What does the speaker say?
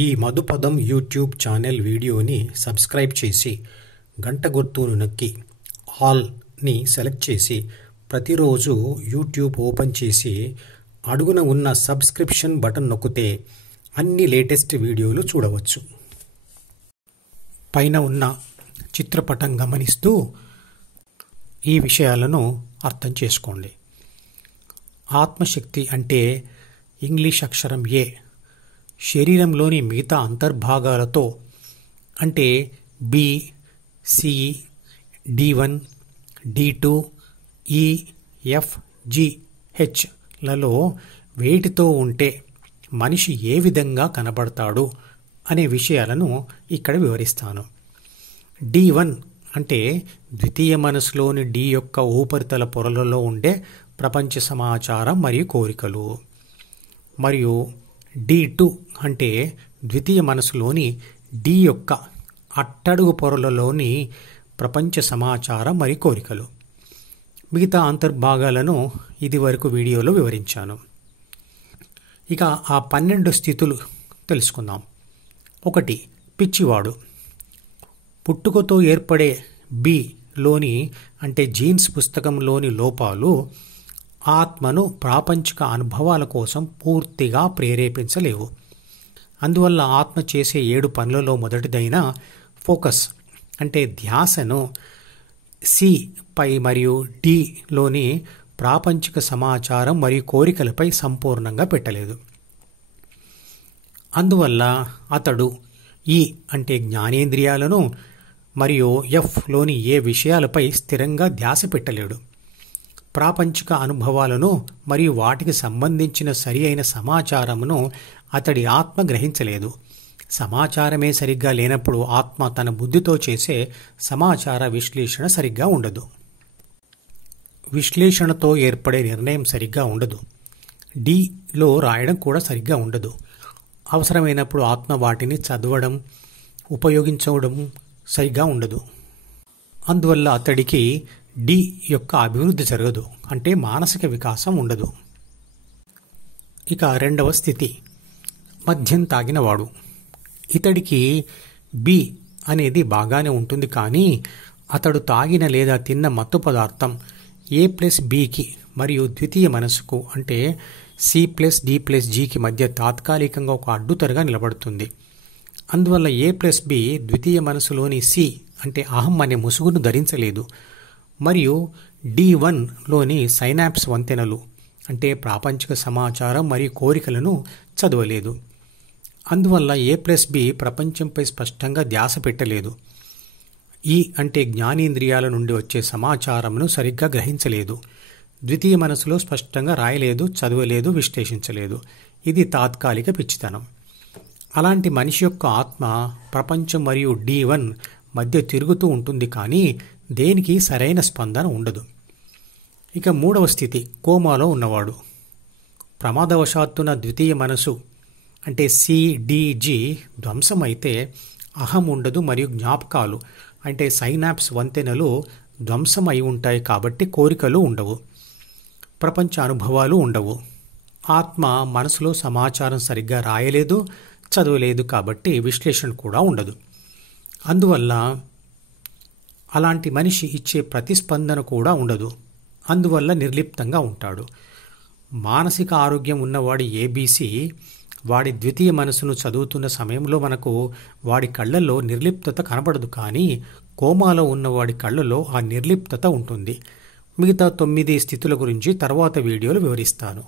ఈ మధుపదం YouTube channel వీడియోని subscribe చేసి గంట గుర్తును నొక్కి ఆల్ని సెలెక్ట్ చేసి ప్రతిరోజు యూట్యూబ్ ఓపెన్ చేసి అడుగున ఉన్న సబ్స్క్రిప్షన్ బటన్ నొక్కితే అన్ని లేటెస్ట్ వీడియోలు చూడవచ్చు. పైన ఉన్న చిత్రపటం గమనిస్తూ ఈ విషయాలను అర్థం చేసుకోండి. ఆత్మశక్తి అంటే ఇంగ్లీష్ అక్షరం ఏ శరీరంలోని మిగతా అంతర్భాగాలతో అంటే B, C, D1, D2, E, F, G, H లలో వేటితో ఉంటే మనిషి ఏ విధంగా కనబడతాడు అనే విషయాలను ఇక్కడ వివరిస్తాను. D1 అంటే ద్వితీయ మనసులోని D యొక్క ఉపరితల పొరలలో ఉండే ప్రపంచ సమాచారం మరియు కోరికలు. మరియు D2 అంటే ద్వితీయ మనసులోని D యొక్క అట్టడుగు పొరలలోని ప్రపంచ సమాచారం మరియు కోరికలు. మిగతా అంతర్భాగాలను ఇదివరకు వీడియోలో వివరించాను. ఇక ఆ 12 స్థితులు తెలుసుకుందాం. 1. పిచ్చివాడు. పుట్టుకతో ఏర్పడే బిలోని అంటే జీన్స్ పుస్తకంలోని లోపాలు ఆత్మను ప్రాపంచిక అనుభవాల కోసం పూర్తిగా ప్రేరేపించలేవు. అందువల్ల ఆత్మ చేసే 7 పనులలో మొదటిదైన ఫోకస్ అంటే ధ్యాసను సి పై మరియు డిలోని ప్రాపంచిక సమాచారం మరియు కోరికలపై సంపూర్ణంగా పెట్టలేదు. అందువల్ల అతడు ఈ అంటే జ్ఞానేంద్రియాలను మరియు ఎఫ్లోని ఏ విషయాలపై స్థిరంగా ధ్యాస పెట్టలేడు. ప్రాపంచిక అనుభవాలను మరియు వాటికి సంబంధించిన సరి అయిన సమాచారమును అతడి ఆత్మ గ్రహించలేదు. సమాచారమే సరిగ్గా లేనప్పుడు ఆత్మ తన బుద్ధితో చేసే సమాచార విశ్లేషణ సరిగ్గా ఉండదు. విశ్లేషణతో ఏర్పడే నిర్ణయం సరిగ్గా ఉండదు. డిలో రాయడం కూడా సరిగ్గా ఉండదు. అవసరమైనప్పుడు ఆత్మ వాటిని చదవడం, ఉపయోగించడం సరిగ్గా ఉండదు. అందువల్ల అతడికి డి యొక్క అభివృద్ధి జరగదు, అంటే మానసిక వికాసం ఉండదు. ఇక 2వ స్థితి మద్యం తాగినవాడు. ఇతడికి బి అనేది బాగానే ఉంటుంది, కానీ అతడు తాగిన లేదా తిన్న మత్తు పదార్థం A+Bకి మరియు ద్వితీయ మనసుకు అంటే C+D+Gకి మధ్య తాత్కాలికంగా ఒక అడ్డుతరగా నిలబడుతుంది. అందువల్ల A+B ద్వితీయ మనసులోని సి అంటే అహం అనే ముసుగును ధరించలేదు మరియు D1లోని సైనాప్స్ వంతెనలు అంటే ప్రాపంచిక సమాచారం మరియు కోరికలను చదవలేదు. అందువల్ల A+B ప్రపంచంపై స్పష్టంగా ధ్యాస పెట్టలేదు. ఈ అంటే జ్ఞానేంద్రియాల నుండి వచ్చే సమాచారంను సరిగ్గా గ్రహించలేదు. ద్వితీయ మనసులో స్పష్టంగా రాయలేదు, చదవలేదు, విశ్లేషించలేదు. ఇది తాత్కాలిక పిచ్చితనం. అలాంటి మనిషి యొక్క ఆత్మ ప్రపంచం మరియు D1 మధ్య తిరుగుతూ ఉంటుంది, కానీ దేనికి సరైన స్పందన ఉండదు. ఇక 3వ స్థితి కోమాలో ఉన్నవాడు. ప్రమాదవశాత్తున ద్వితీయ మనసు అంటే CDG ధ్వంసమైతే అహం ఉండదు మరియు జ్ఞాపకాలు అంటే సైనాప్స్ వంతెనలు ధ్వంసం అయి ఉంటాయి, కాబట్టి కోరికలు ఉండవు, ప్రపంచ అనుభవాలు ఉండవు. ఆత్మ మనసులో సమాచారం సరిగ్గా రాయలేదు, చదవలేదు, కాబట్టి విశ్లేషణ కూడా ఉండదు. అందువల్ల అలాంటి మనిషి ఇచ్చే ప్రతిస్పందన కూడా ఉండదు. అందువల్ల నిర్లిప్తంగా ఉంటాడు. మానసిక ఆరోగ్యం ఉన్నవాడి ABC వాడి ద్వితీయ మనసును చదువుతున్న సమయంలో మనకు వాడి కళ్ళల్లో నిర్లిప్తత కనబడదు, కానీ కోమాలో ఉన్నవాడి కళ్ళలో ఆ నిర్లిప్తత ఉంటుంది. మిగతా 9 స్థితుల గురించి తర్వాత వీడియోలో వివరిస్తాను.